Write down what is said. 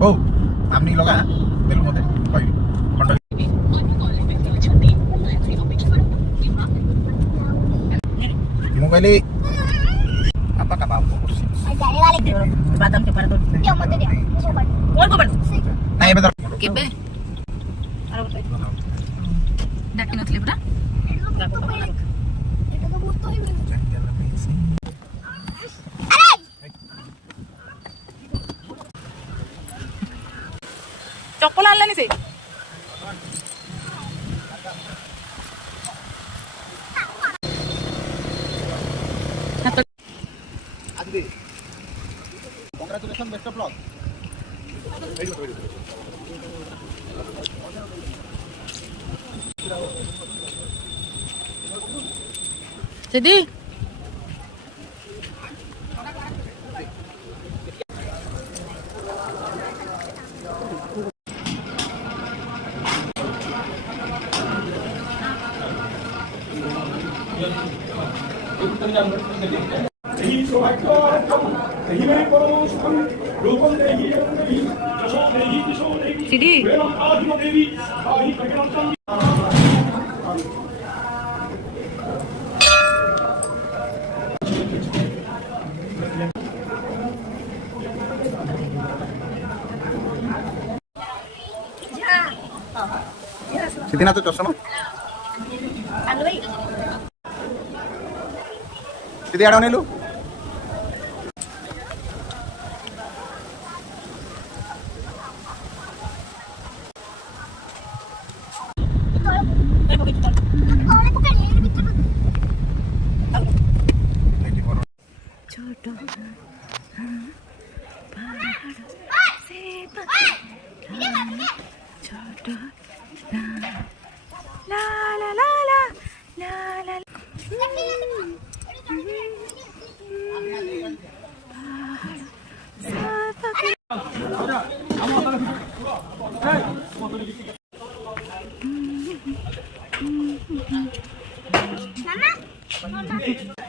ओ आमनी लगा देलु मते कहबी ମୁଁ କହିଲି ବାପା का बाप जाने वाले बादाम के पार क्या मत दे कौन को पड़ नहीं बेटा केबे अरे बताई डाकी नथले पुरा এটা তো বহুত হই चप्पल आणला से कांग्रेचुलेशन बेस्ट ऑफ लक सिद्धि सिद्धि सिद्धीनाथ चषमा सिद्धि आड़ नेलु छोटो छोटो ला ला ला ला ला ला Mama